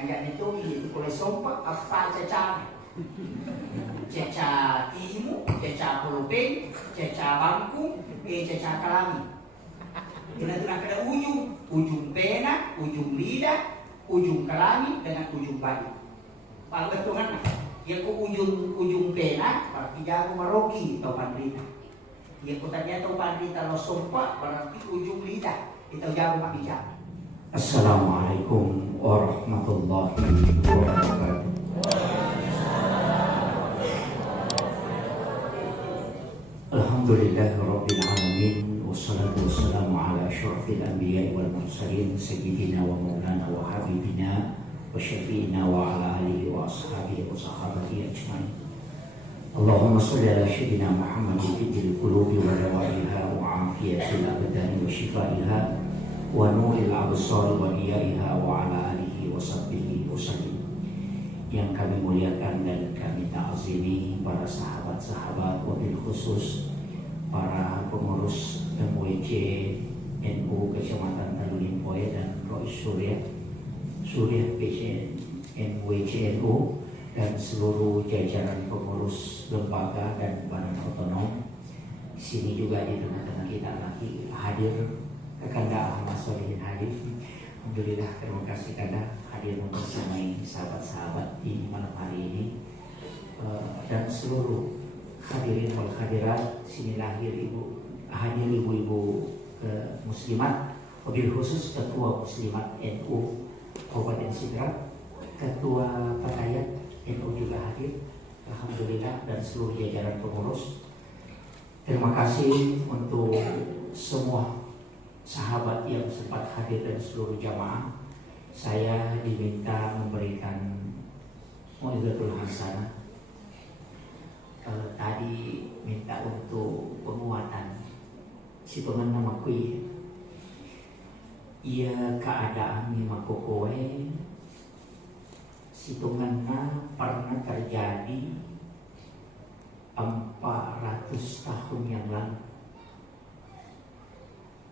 Hanya itu kulay sompa apa caca timu, caca pulupeng, caca bangku, caca kalami. Ini ada ujung pena, ujung lidah, ujung kalami dengan ujung baju. Kalau betul kan? Ya ku ujung pena berarti jago maroki atau pandrita. Ya ku tadi atau pandrita lo sompa berarti ujung lidah itu jago mabicara. Assalamualaikum warahmatullahi wabarakatuh. Alhamdulillahirabbil alamin wassalatu wassalamu ala asyrafil anbiya'i wal mursalin sayyidina wa maulana wa habibina wa syafi'ina wa ala alihi wa ashabihi wa sahabatihi ajmain. Allahumma shalli ala sayyidina Muhammadin fil qulubi wa dawaiha wa afiyatil abdani wa shifaiha wa nuril absar wa iyaiha wa ala alihi wa sahbihi wasallim. Yang kami muliakan dan kami ta'zimi para sahabat-sahabat, wabil khusus para pengurus MWC NU Kecamatan Talulimpoe dan Rois Surya PCN MWC NU dan seluruh jajaran pengurus lembaga dan badan otonom. Di sini juga di tengah-tengah kita lagi hadir Kakanda Ahmad Solihin hadir. Alhamdulillah, terima kasih Kakanda hadir membersamai sahabat-sahabat di malam hari ini, dan seluruh hadirin wal hadirat. Sini hadir ibu-ibu muslimat, wabil khusus ketua muslimat NU Kabupaten Sidrap, ketua Patayat NU juga hadir. Alhamdulillah, dan seluruh jajaran pengurus. Terima kasih untuk semua sahabat yang sempat hadir dan seluruh jamaah. Saya diminta memberikan Mau'izatul Hasanah. Tadi minta untuk penguatan si pengen nama kui. Ia keadaan ni makokoe si tunganna pernah terjadi 400 tahun yang lalu.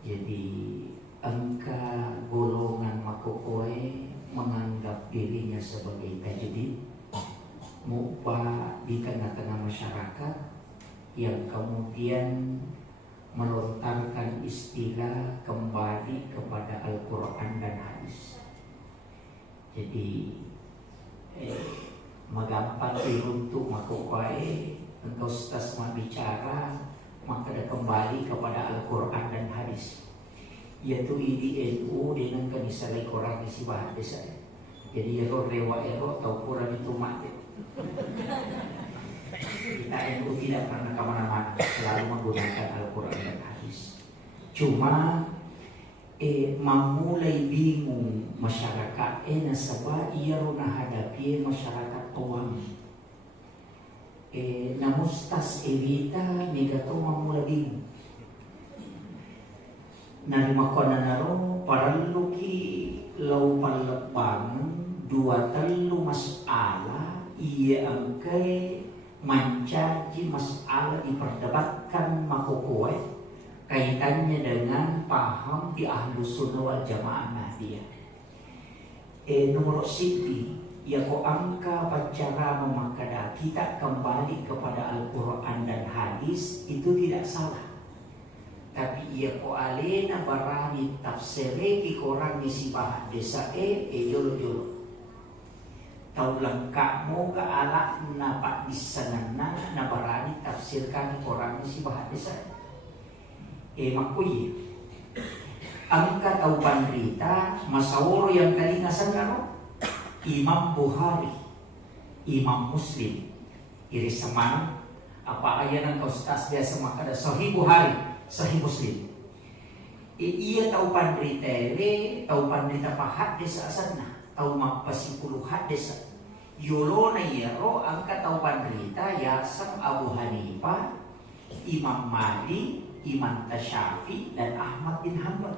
Jadi angka golongan makokoe menganggap dirinya sebagai tajdid, mukba di tengah-tengah masyarakat yang kemudian melontarkan istilah kembali kepada Al-Quran dan hadis. Jadi magampang untuk makokoe engkau setas bicara maka dia kembali kepada Al-Quran dan hadis. Yaitu di NU dengan kemisalai korang isi bahan desa. Jadi rewa tau kurang itu mati. Kita NU tidak pernah kemana-mana, selalu menggunakan Al-Quran dan hadis. Cuma memulai bingung masyarakat nasabah ia runa hadapi masyarakat awam. Namustas evita negato mamula bingung. Narimakona naro parallu ki lau palepangan dua telu masalah ia angkai mencaji masalah diperdebatkan makokoe kaitannya dengan paham di Ahlus Sunnah wal Jamaah Nahdiyah. Nomor siti ya ko angka bicara memakada kita kembali kepada Al-Quran dan hadis itu tidak salah. Tapi ia ko alena barani tafsire ki korang isi bahan desa jolo-jolo. Tau lengkap mo ke ala napak disanana na barani tafsirkan korang isi bahan desa. Makuyi. Angka tau pandrita masaworo yang kalingasan karo Imam Bukhari, Imam Muslim, iri seman apa ayat kau stas dia semak ada Sahih Bukhari, Sahih Muslim. Ia tahu pandrita pahat desa asana, tahu mapasipuluh hadesa. Yolona yero angka tahu pandrita Yasam Abu Hanifah, Imam Malik, Imam Tasyafi dan Ahmad bin Hanbal.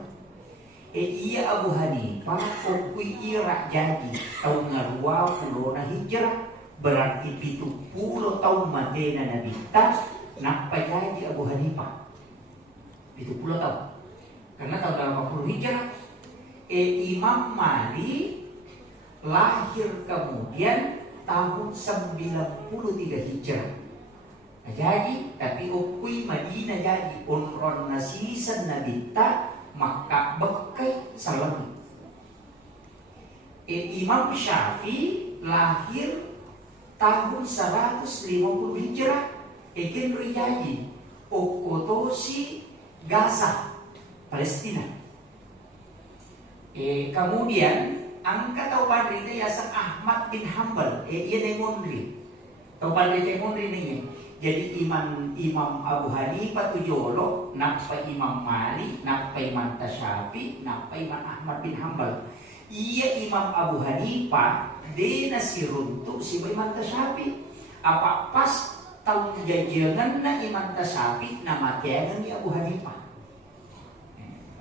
Ia Abu Hanifah okui ira jadi tahun ngarua pulona hijrah berarti 70 tahun Madinah Nabi tas nak jadi Abu Hanifah 70 tahun karena tahun 80 hijrah. Imam Malik lahir kemudian tahun 93 Hijrah. Nah, jadi tapi ukui Madinah jadi unron nasisan nabita maka bekai salam. Imam Syafi'i lahir tahun 150 Hijrah. Ekin rijaji Okotosi Gaza Palestina. Kemudian angka taupan rita yasan Ahmad bin Hanbal. Ia nemondri. Taupan rita nemondri nih. Jadi Imam Abu Hanifah tu jolo, napa Imam Malik, napa Imam Tasyafi, napa Imam Ahmad bin Hanbal. Ia Imam Abu Hanifah dia nasi runtuk si Imam Tasyafi. Apa pas tahun jajangan na Imam Tasyafi nama tiangan ni Abu Hanifah.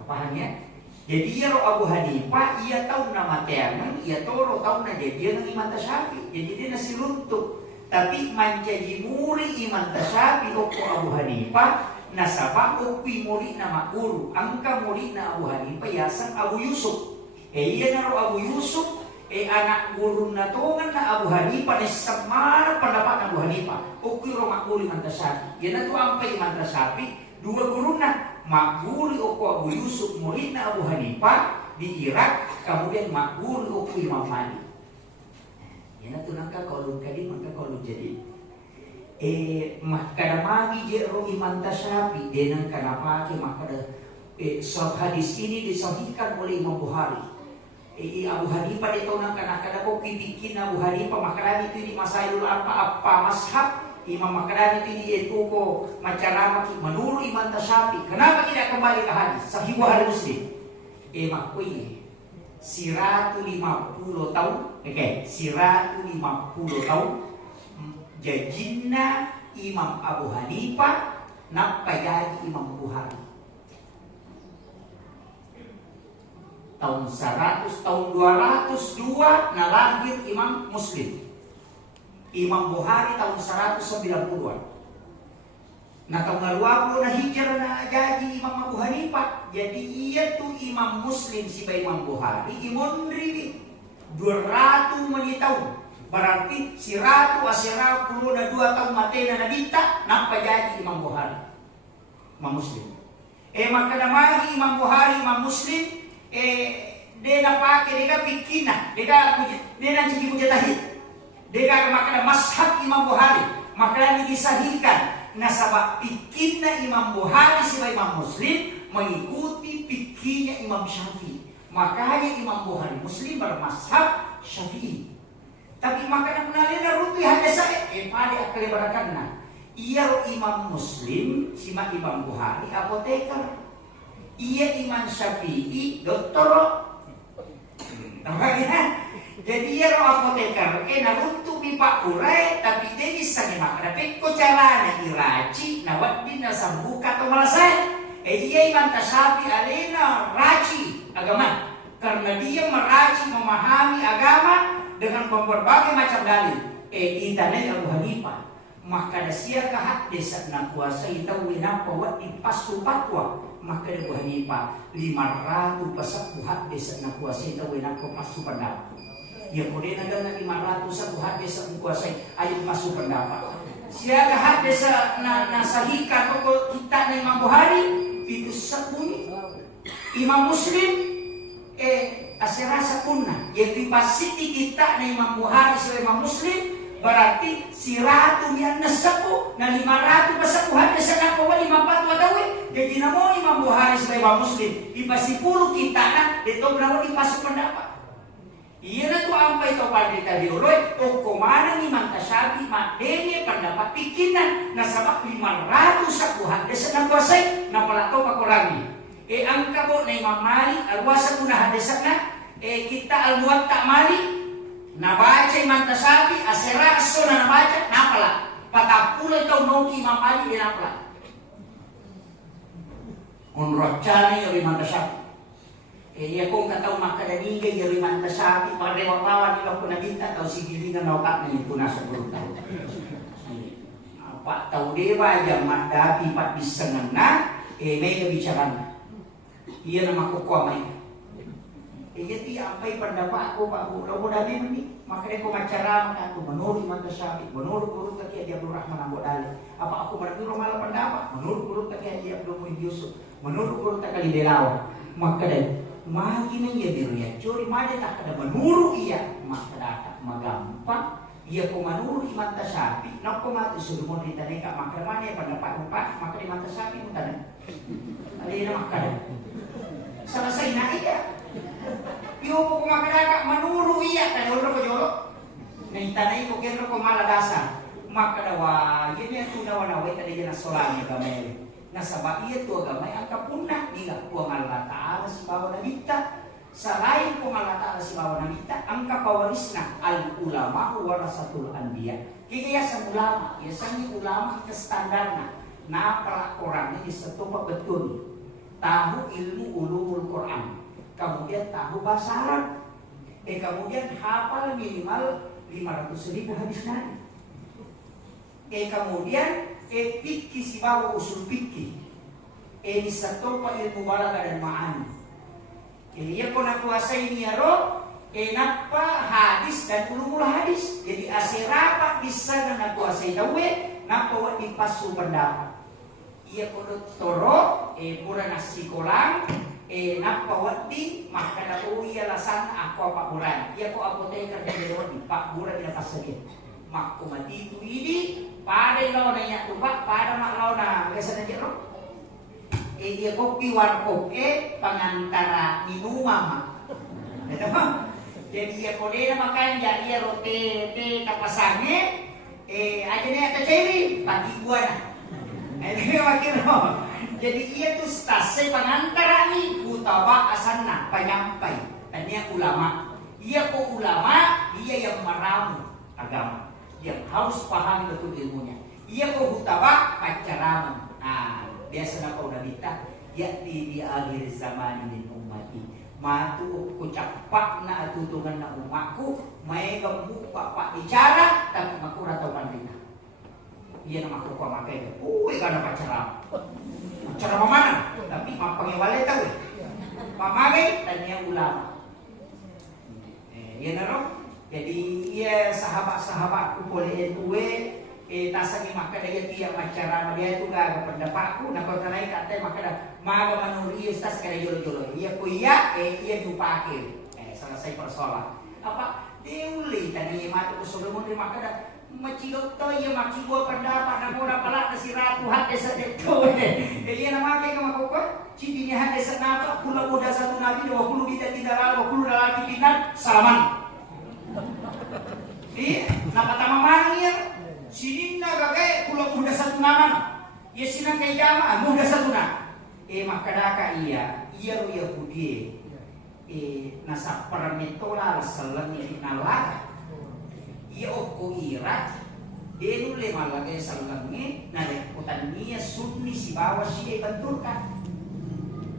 Pahamnya? Jadi ia Abu Hanifah ia tahu nama tiangan, ia tahu na dia Imam Tasyafi. Jadi dia nasi runtuk. Tapi menjadi muri Imam Tasyafi opo Abu Hanifah nasabah opi muri nama guru. Angka muri na Abu Hanifah yasan Abu Yusuf. Iya naro Abu Yusuf anak guru na tongan na Abu Hanifah ni semar pendapat Abu Hanifah. Oki ro makguri Imam Tasyafi. Yan na to ampai Imam Tasyafi dua guru na makguri opo Abu Yusuf murid na Abu Hanifah di Irak, kemudian makguri opo Imam Malik. Yan na to nangka kaulun kadi maka kaulun jadi makada magi jero Imam Tasyafi denang kanapa ke makada hadis ini disahihkan oleh Imam Bukhari. Abu Hanifah itu nang kana ko bikin Abu Hanifah makarani itu di masailul apa mashab Imam makarani itu di ko macarama menurut Imam Tasyafi. Kenapa tidak kembali ke hadis Sahih Bukhari Muslim? Makui 150 tahun, okay, 150 tahun jajinna Imam Abu Hanifah napa jadi Imam Bukhari. Tahun 100, tahun 202 nah lahir Imam Muslim. Imam Bukhari tahun 190-an. Nah tahun 20 nah hijrah nah jadi Imam Abu Hanifah. Jadi ia tuh Imam Muslim si Imam Bukhari imundri 200 tahun. Berarti si ratu asira 22 tahun matena nabita napa jadi Imam Bukhari. Imam Muslim. Maka namanya Imam Bukhari Imam Muslim dia pakai dia pikina dia nanti mujtahid dia makna mashab Imam Bukhari makna disahihkan nasabah pikina Imam Bukhari sebagai Imam Muslim mengikuti pikirnya Imam Syafi'i. Makanya Imam Bukhari Muslim bermashab Syafi'i. Tapi makna menalina ruti hanya saya pada akal barakanna ia Imam Muslim sima Imam Bukhari apoteker. Ia Imam Syafi'i doktor. Jadi ia roh apoteker. Naruntuk pipa urai tapi dia bisa nyemak. Tapi kok caranya iraci nawat din nasambuka atau malasai. Ia Imam Tasyafi alena raci agama. Karena dia meraci memahami agama dengan berbagai macam dalil. Itanai Abu Hanifah. Maka dasia kahat desa na kuasa itaw winapa wat ipasu patwa. Maka Abu Hanifah 500 pasak buhat desa na kuasa itaw winapa pasu pendapat. Ya kemudian ada 500 sa buhat desa kuasa ayat pasu pendapat. Siaga hat desa na sahika ko kita na Imam Bukhari itu sabuni. Imam Muslim asirasa kunna. Yaitu pasiti kita na Imam Bukhari sebagai Imam Muslim. Berarti si ratu yang nasapu na 500 pasaku hadis na ko 54 wadawi jadi namo Imam Bukhari sebagai Imam Muslim ipasipulu kita na dito namo ipasuk pendapat iya na to ampay to padita diuloy o kumana ni Imam Tasyafi madeni pendapat pikinan na sabak 500 sa hadis na kuasay na pala to pakurangi ang kabo na Imam Malik alwasa kuna hadis na kita al-Muwatta Malik nabaca Imam Tasyafi aseraso na nabaca napala patapulay ito noki Imam Malik din napala unrocani yung Imam Tasyafi iya kung kataw makadaniga yung Imam Tasyafi parewapawan nila ko nabita tau sigilingan na otak na yung nasa berutang apa tau dewa yang madapi pat bisangan na may kabicaran iya na makukuha may Jadi apa pendapat aku Pak Bu, lo mudah ni, makanya aku macara maka aku menurut Imam Syafi'i, menurut guru Taqi Haji Abdul Rahman Abu Dalil. Apa aku berdiri malah pendapat? Menurut guru Taqi Haji Abdul Muhyiddin Yusuf, menurut guru Taqi Delawa. Maka dan magina ia biru ya, curi mana tak ada menurut ia, maka datang magampang. Ia ko menurut Imam Syafi'i, nak ko mati suruh mau ditanya maka mana pendapat empat, maka Imam Syafi'i mutanya. Ada yang makan. Selesai nak iya. Yung kumakadaka manuro iya tayo ko jolo. Naitanay ko kero ko maladasa. Makadawa yun yung tunawa na way tadi na solani gamay. Nasa iya to gamay ang kapuna nila ko Allah Taala si bawa na kita. Selain ko Allah Taala si bawa na kita, ang kapawaris na al ulama warasatul anbiya. Kaya sa ulama, ya sa ulama ke standar na para orang ini satu betul. Tahu ilmu ulumul Quran. Kemudian tahu bahasa Arab, kemudian hafal minimal 500.000 hadis Nabi, kemudian fikih si bawa usul fikih, di satu ilmu balaghah dan ma'ani. Ia kau nak kuasai ini ya roh, napa hadis dan ulumul hadis. Jadi asirapa bisa nak kuasai tahu, napa wak dipasu pendapat. Ia kau toro, pura nasi kolang. Napa wadi maka na uwi alasan ako Pak Buran. Iya ko apoteker dari Rodi Pak Buran ina pasagin. Makko mati tu ini pada law na nya tupak pada mak law na biasa na jero. Iya kopi warkop pangantara minuman. Jadi iya ko na makan ya iya rote te kapasange aja ni ata ceri pagi gua na. Ini makin jadi ia tu stase pengantara ni utawa asana penyampai. Tanya ulama. Ia ko ulama, dia yang meramu agama. Yang harus paham betul ilmunya. Ia ko utawa pacaraman. Biasa na kau nabita. Yati di akhir zaman ini ummati. Matu ko capak na atutungan na umatku. May gambu pak bicara tapi makura tau pandina. Ia nama aku makai. Kana pacaran. Cara mana? Tapi pangewale tahu. Pamagai tanya ulama. Ya naro. Jadi ia sahabat-sahabatku boleh tuwe tasagi maka dia tiap acara dia itu gak pendapatku nak kau tanai kata maka dah maga manuri ustaz kada jolo-jolo. Ia ku iya dupake. Selesai persoalan. Apa? Deuli tadi matu sebelum terima kada macilok to iya makibo pendapat na mura pala na si ratu hati sa dekto iya na makai ka makukot cibinya hati sa napa kula muda satu nabi 20 bita tindaral 20 lalaki pinan salaman napatama manang iya sinin na gagay kula muda satu naman iya sinang kay jama muda satu na makadaka iya ro Yahudi nasa parametola salang nalaga ia oko irat denu le malagay salangnya na reputan niya sunni si bawa siya ibanturkan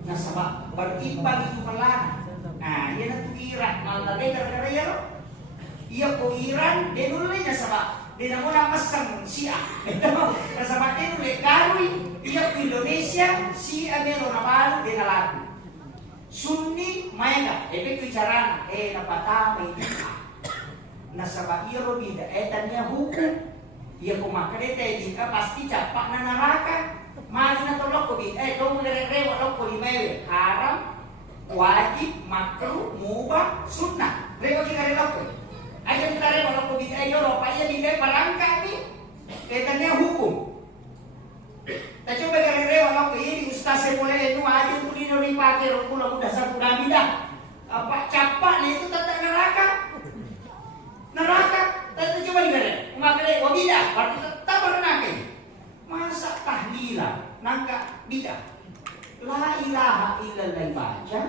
nasaba berimbang itu pelan ia na tu irat malagay gara-gara ya lo ia ko iran denu le nasaba denu na masang siya nasaba denu le karui ia ko Indonesia si amero na baru denalaku sunni maeda ebe bicara napatama itu nasa bairo bida tanya hukum ia kumakrete di pasti capak na neraka mali na tolok ko bida kamu rewa lok ko limewe haram wajib makruh mubah sunnah rewa kita relok ko aja kita rewa lok ko bida yo pa iya bida parangka ni tanya hukum ta coba kare rewa lok ko ini ustaz boleh itu aja kulino ni pake ro kula muda satu bida apa capak ni itu tetap neraka tapi coba dengar, makanya wabidah, berarti tetap berenang. Masa tahlilan, nangka bidah. La ilaha illallah baca.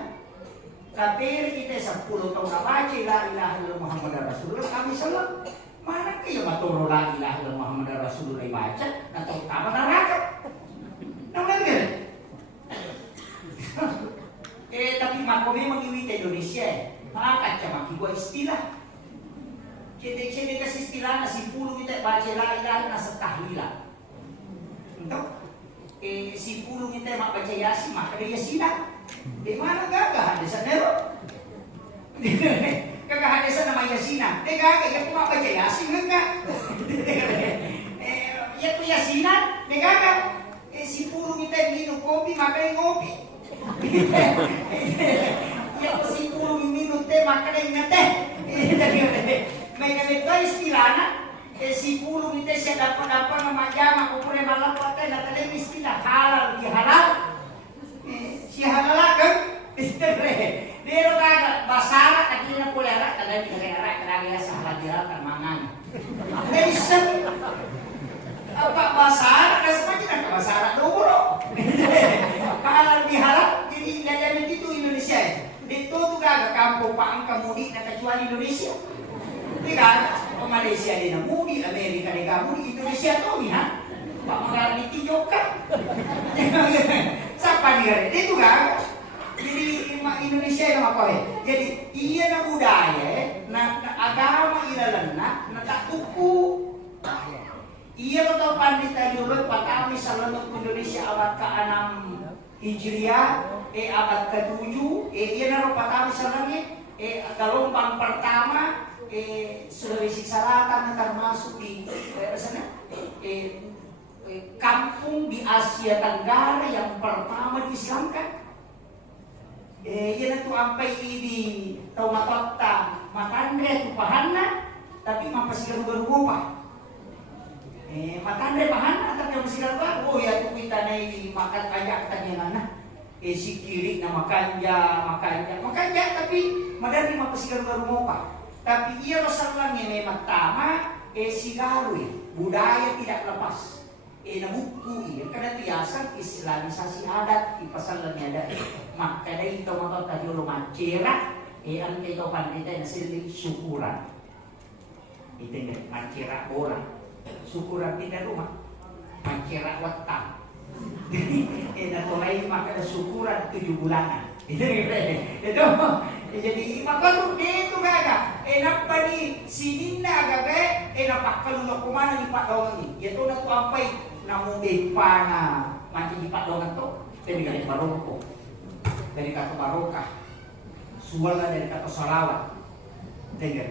Kateri kita 10 tahun baca la ilaha illallah Muhammad Rasulullah kami salam. Mana kaya maturo la ilaha illallah Muhammad Rasulullah baca, atau utama neraka. Namanya kan? Tapi makomnya mengiwit Indonesia. Maka cuma gua istilah. Cede kasih istilah si puluh kita baca la ilaha nasa tahlilan. Untuk si puluh kita mak baca yasin maka dia yasinan. Di mana gagah ada sanero? Kagahadasan na may yasinan. Teka, kaya kung mabaca yasin ka. Ya ko yasinan. Teka ka. Si puro kita minum kopi, makan kopi. Ya ko si puro minum teh, makan teh. May ganito istilana. Si puro kita siya dapat na magyama kung pure malapot tayo na talagang istilah halal di halal. Si halal kan. Pero kada basara kadina pulera kada dikera kada sa halal termangan. Naisan apa basara kasi pagina basara duro. Halal di halal jadi dadami dito Indonesia. Dito tuh kada kampung paang kamudi na kecuali Indonesia. Tidak, Malaysia di namudi, Amerika di kamudi, Indonesia tuh nih, Pak mengalami tijokan. Siapa dia? Itu kan? Jadi Indonesia yang apa ya? Jadi iya na budaya, na agama ilalana, na tak tuku. Iya betul pandita dulu, patami salam Indonesia abad ke-6 Hijriah, abad ke-7, iya na patami salamnya, gelombang pertama. Sulawesi Selatan termasuk di kampung di Asia Tenggara yang pertama diislamkan. Yan itu sampai di Taumatota Matandre itu pahanna, tapi mapasigaru berubah. Matandre pahanna tapi mapasigaru baru. Oh ya itu kita naik makan ayak tanya nana. Si kiri nama makanja tapi madari mapasigaru berubah. Tapi ia Rasulullah memang tama sigawi budaya tidak lepas na buku ia kada biasa islamisasi adat di pasalannya ada maka dari itu motor tadi lo mancera ang itu pandita na sila syukuran itu nggak mancera orang syukuran tidak rumah mancera watang na tulay maka syukuran 7 bulanan itu jadi maka tuh itu gaga enak ni sinin na gaga napakalu na kumana ni padongan ni itu na tuh apa namun depa na mancing di padongan tuh dari kata baroko dari kata barokah suwala dari kata salawat dengar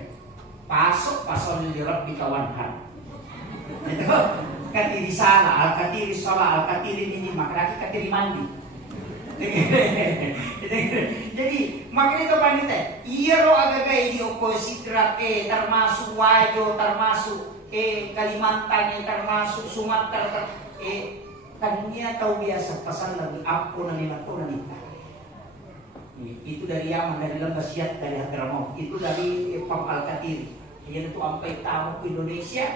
pasok di Rabbi kawanhan itu katiri salah al-katiri salah al-katiri ini maka katiri mandi. Jadi makanya itu pandita iya lo agak di oposisi grab termasuk Wajo termasuk Kalimantan termasuk Sumatera tadinya tahu biasa pasal lagi apa nanti itu dari Yaman dari Lembasiat dari Hadramaut itu dari Pam Al-Katiri dia itu sampai tamu ke Indonesia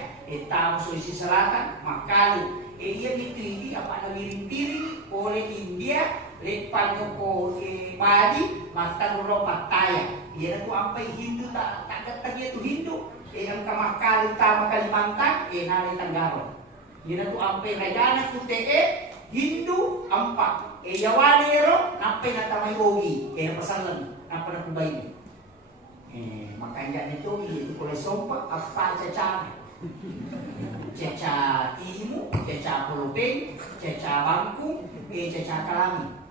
tamu Sulawesi Selatan Makalu dia itu apa miring-piring oleh India lepan ko padi matang ro mataya ia tu ampai Hindu tak katanya tu Hindu ang kamakali tama Kalimantan nali Tanggaro ia tu ampai rajana tu Hindu ampak Yawani ro nampai na tamay ogi na pasalan napa na kubay makanya itu kulay sompa apa caca timu caca polopeng caca bangku caca kalami.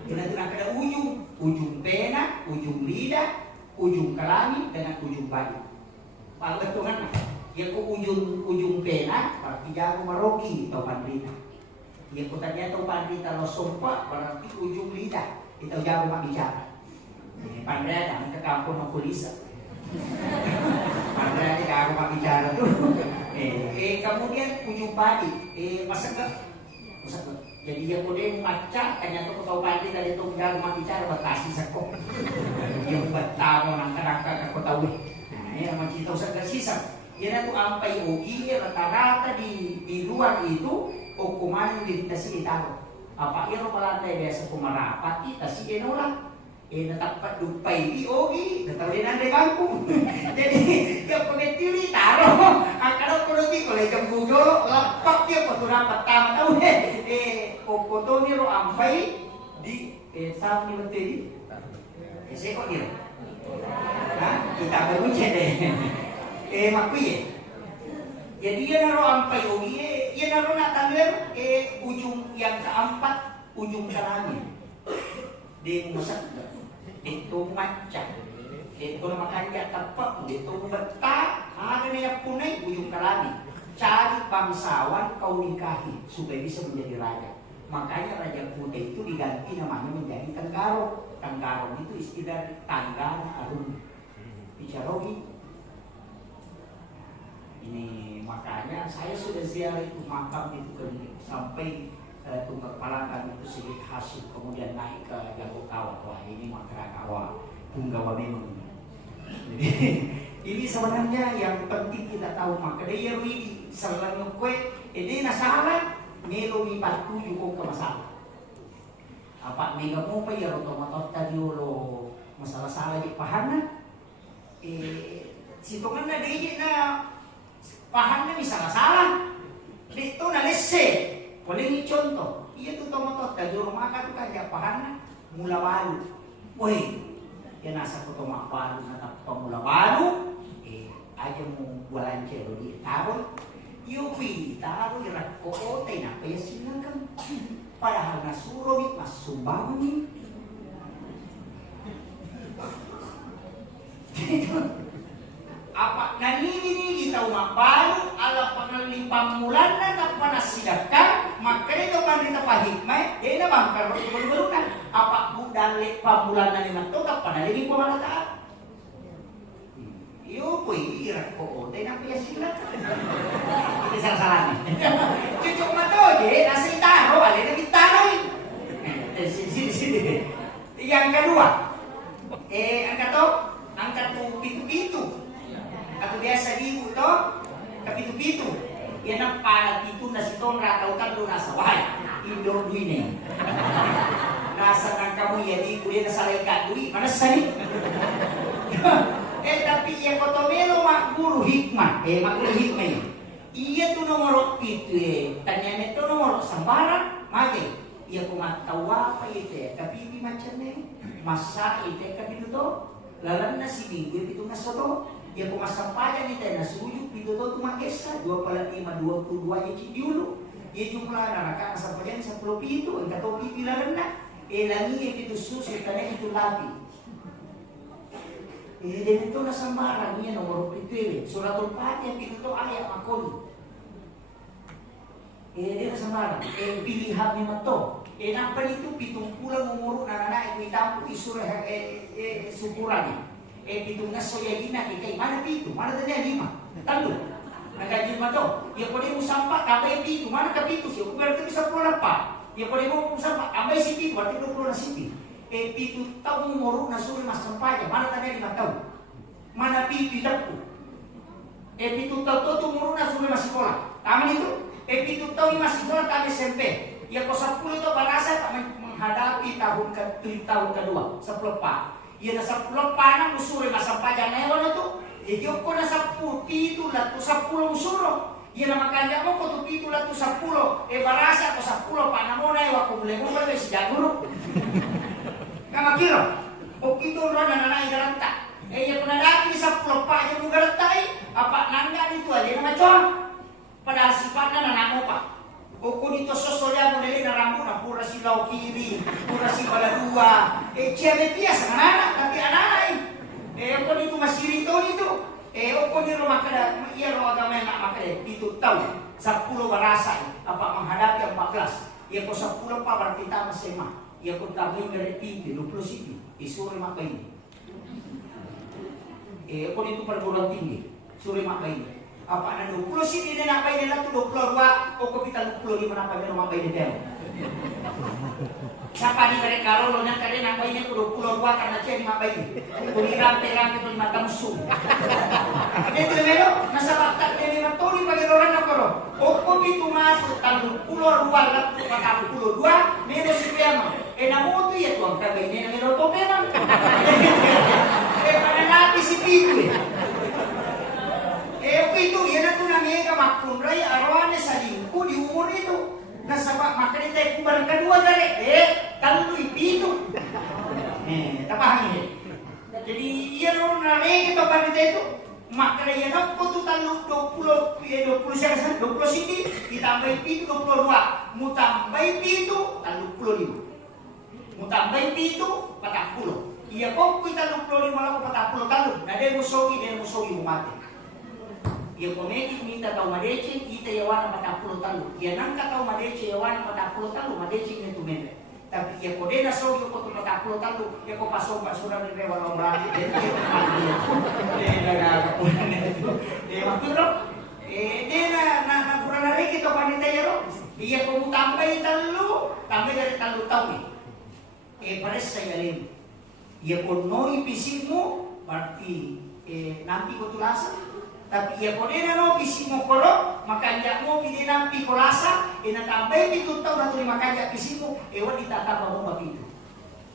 Kita ada ujung pena, ujung lidah, ujung kalami dengan ujung badi. Kalau itu kan, ya ku ujung pena, berarti jago maroki atau pandita. Ya ku tanya atau pandita lo sompa, berarti ujung lidah, itu jago mak bicara. Pandai kan ke kampung Makulisa. Pandai jago mak bicara tuh. Kemudian ujung badi, masak. Jadi dia boleh membaca tanya tu kau balik dari tu enggak rumah bicara batasi sekok. Dia bertamu nangka kau tahu. Nah, ya macam itu segala sisa. Dia tu ampai ogi rata-rata di luar itu hukuman dikasih tahu. Apa ia melantai biasa kumarapat kita si enola. Natapat dupai di ogi, natawi nande bangku. Jadi dia pengetiri taruh. Kalau produksi kalau jam gujo laptop dia kotoran pertama tahu foto ni ro ampai di sam ni menteri. Saya kok dia. Kita baru cedeh. Makui. Jadi dia naro ampai ogi, dia naro nak tanger ujung yang keempat ujung kalami. Di musak itu macam Kung makanya tapat, dito bata, ada na yung punay, buyong kalani. Cari bangsawan kau nikahi, supaya bisa menjadi raja. Makanya Raja Kuda itu diganti namanya menjadi Tanggaro. Tanggaro itu istilah Tangga Arum. Bicara gitu. Ini makanya saya sudah ziarah itu makam itu sampai Tunggak Palangkan itu sedikit Hasyim, kemudian naik ke Jagokawa. Wah ini Makarakawa, Tunggawa memang. Jadi ini sebenarnya yang penting kita tahu. Maka dia ini selalu kue, ini nasalah melo mi patu yuko ke masalah. Apa mega mo pa ya otomatis tadi lo masalah di pahana. Situngan na di na pahana mi salah. Dito na lesse. Paling contoh, iya tuh otomatis tadi rumah ka tuh kaya pahana mula baru. Woi, ya nasa ko toma baru na pamula baru. Aja mo walancero di taroy. Yupi taroy rakko tay na kaya silakan. Padahal nasuro ni mas sumbangan ni. Apa nanini kita umat baru ala pangalipang mulan na panasidakan maka ito panita pahikmay na bang baru na apa budale pamulan na ni mato kapanalipin ko malataat. Yo, pwede irak ko. Dahil na kaya sila. Hindi salah-salah. Cucuk mato, nasa itaro. Alin ang itaro Sini. Yang kedua. Ang pitu-pitu. Atau biasa ibu to, kapitu-pitu. Yan ang panag-pitu na si Tonra. Tautan doon nasa wahay. Indoor duwine. Nasa nang kamu yan. Ibu yan nasa layka duwi. Mana sani? Tapi ia kotomelo makguru hikmah, makguru hikmah ini. Ia tu nomor itu, tanya itu nomor sambaran, mage. Ia kumatawa apa itu, tapi di macam ni, masa itu tapi itu, lalan nasi minggu itu nasoto. Ia kumasampayan itu nasujuk itu tu makesa 2/5 22 jadi dulu. Ia jumlah anak sampayan 10 itu, enggak tahu itu lalan na. Langi itu susu, tanya itu lapi. Dan itu na sambaran niya nomor itu suratul Fatihah itu ayat makon. Dia na sambaran. Pilihan ni mato. Nampan itu 70 umur na itu itampu isurah syukuran. Pitung na soyagina kay mana pitu? Mana tadi 5? Talo. Nagajil mato. Ya pwede mo sampa kabay pitu. Mana ka pitu siya? Berarti bisa 10 Ya pwede mo sampa kabay si pitu. Berarti 20 na si pitu. Pitu tahu umur na suri mas sampaya. Mana tadi 5 tahun? Mana pitu tahu? Pitu tahu tu umur na suri mas sekolah. Taman itu? Pitu tahu masih sekolah kami SMP. Ya ko 10 itu barasa menghadapi tahun kedua. 10 pa. Ya na 10 pa na usuri mas sampaya na ewan itu. Jadi ko na 10 pitu la tu 10 usuro. Ya na makanya mo ko tu pitu la tu 10. Barasa ko 10 pa na mo na ewa ko mulai mo ba si jaguro. Kama kira, begitu roda nanai garanta. Ya penadapi 10 pak yang garantai, apa nangga itu aja nama con. Padahal sifatnya nanamo pak. Oko dito sosolia mo nili na rambu na pura si lau kiri, pura si baladua. Ciabe biasa anak tapi anak oko dito masirito dito. Oko di rumah kada, iya rumah agama yang nak makade. Itu tahu 10 barasa apa menghadapi 14. Ya ko 10 pak berarti tama sema. Ya kung kami ngerti di 20 sini, isuri maka ini. Kung itu perguruan tinggi, suri maka ini. Apa na 20 sini na napay nila to 22 o kapital 25 na napay nila mapay nila. Siapa di mereka lo nang kare napay nila 22 karena siya ni mapay ini. Kung irante-irante to 5 tamsu. Dito melo, nasa baktak ni matuli pagiroran ako ro. O kung ito masuk tang 22 lang to maka 22 menos si Piano. Namuto ya tuang kagay niya ng iloto meron. Pananati si Pico Pito, yan na ito na mega makunray, arawan sa lingko, di umur ito. Nasa makarita yung barang kadua dari, talo Pito. Tapahangin. Jadi, yan na mega ito barita ito. Makaraya na po ito talo 20 sini, ditambay Pito 22. Mutambay Pito, talo 25. Mutambay Pito, 40. Iya kok kita 25 malah 40 tahun. Nah dia musuhi umat. Iya komedi minta tahu madece kita yawan 40 tahun. Iya nangka tahu madece yawan 40 tahun madece ini tuh mende. Tapi ya kode na so yo ko 40 tahun ya ko pasok basura ni rewa no brandi. Kapunan itu. Makuro. Dia na kurang lagi kita panita ya ro. Iya ko tambay dari talo tahun. Pares saya lim. Iya ko no ipisin mo berarti nanti ko tulasan. Tapi ia kode na no pisimo kolo makanya mo pidi nampi kolasa natambay pitutaw na tuli makanya pisimo ewan ditatapa mo mapito.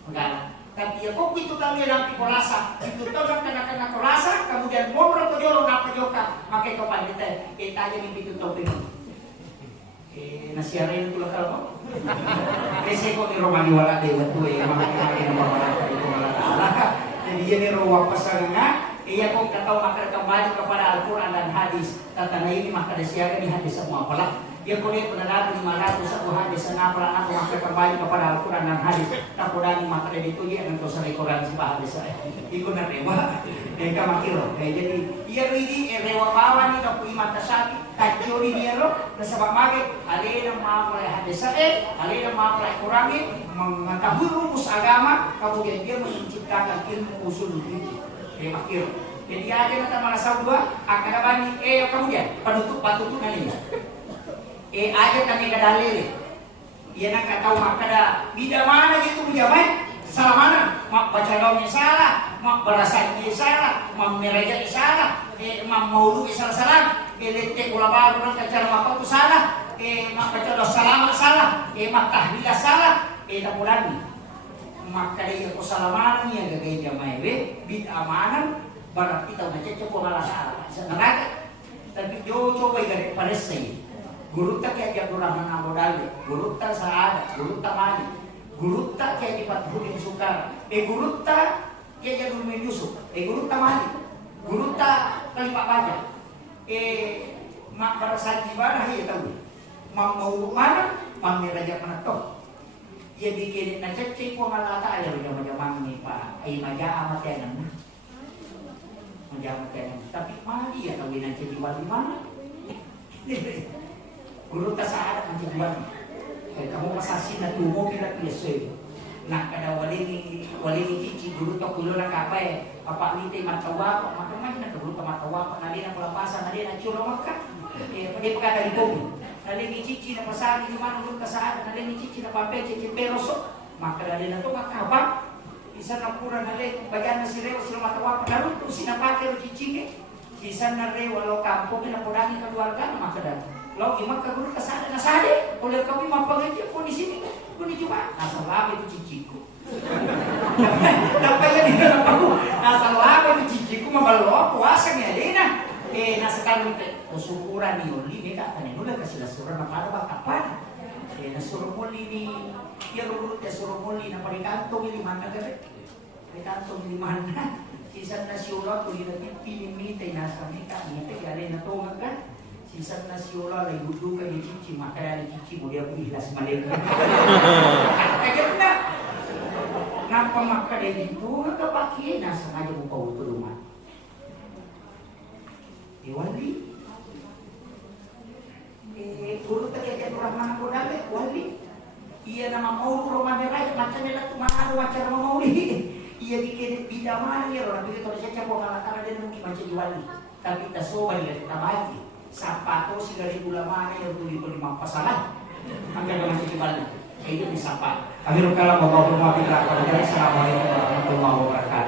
Magana. Tapi ia kok pitutaw niya nampi kolasa pitutaw na kana kolasa kemudian mo pro jolo na pajoka makai ko pandita tayo ni pitutaw pino. Nasiyarin ko lakal mo. Kasi ko ni Romani wala dewa to makikita ng mga ito malala. Jadi ia ni Rowa pasanga iya kong kataw kembali kepada Al-Quran dan hadis. Tata ini maka disiaga di hadis semua pala. Ia kone penerapan 500 satu hadis senapra aku maka kembali kepada Al-Quran dan hadis. Tapodani maka itu dia yang tosari Quran si hadis saya. Iku na rewa. Eka makiro. Jadi ia ridi rewa bawa ni kapu imata sati kajori ni ro nasabak mage alena mapalai hadis saya, alena mapalai Quran mengetahui rumus agama kemudian dia menciptakan ilmu usul fikih. Makir. Jadi aja nanti malah dua akan bani kemudian penutup batu nanti. Aja kami kadalil. Ia nak tahu makada bida mana gitu dia main salah mana? Mak baca doanya salah, mak berasannya salah, mak mereja salah, mak maulu salah, lete bola baru orang cara apa tu salah, mak baca doa salam salah, mak tahlilah salah, tak mulai. Maka dia ko salaman niya gagay gamay bid amanan barat kita na cece ko malasa sa naraga tapi yo coba gare paresay gurutta kaya Abdurrahman Abodal gurutta saada gurutta mali gurutta kaya dipatulin sukar gurutta kaya Jadul Yusuf gurutta mali gurutta kalipak baja mak barasan gimana ya tahu mau mana pamiraja panatok. Ia bikin na cecek ko malata ayaw niya majamang ni pa ay maja amat yan tapi mali ya tawin ang cidiwan di mana guru ta sa arat ang cidiwan kamu masasin na tumo pila piyasoy nak kada wali ni cici guru ta kulo na kapay apa nite matawa makamay na guru ta matawa nali na pulapasan nali na churo makka pwede pagkakalikong nalini cici na pasari di mana guru ta sa arat nalini cici na papel cici peroso maka dali na to makabang isa na pura na le bayan na si Reo sila matawa pagkaroon to sinapake ro chichike isa na Reo walo kampo pinapodani kaluarga na makadal lo imak kaguru kasada na sade oleh kami mapangaji ko di sini ko ni cuma nasa labi to chichiko dapat yan ito na pago nasa labi to chichiko mabalo puasa niya lena nasa kalute usukuran ni Oli beka kanenula kasi nasura na para bakapan nasura mo ni ya rurut ya suruh muli na parikantong iliman na gari parikantong iliman na sisan na siula tuloy na pinimite nasa mika nite gali na tungag ka sisan na siula lay dudu ka ni Chichi makaya ni Chichi mo dia ihlas malik kagad na napamakka din dito nagkapaki nasa nga yung pautulungan wali guru tayo Abdurrahman Abodal wali iya nama mau rumah merah macam nila tumano wacara mamauli iya bikin bidamani orang bikin kalau saya capok ngalatara dia nungi macam juali tapi kita soba dia kita bagi sapato si dari ulama yang tuli ko lima pasalah hanggang macam juali itu di sapa akhirul kalam bapak rumah kita kalau jadi assalamualaikum warahmatullahi wabarakatuh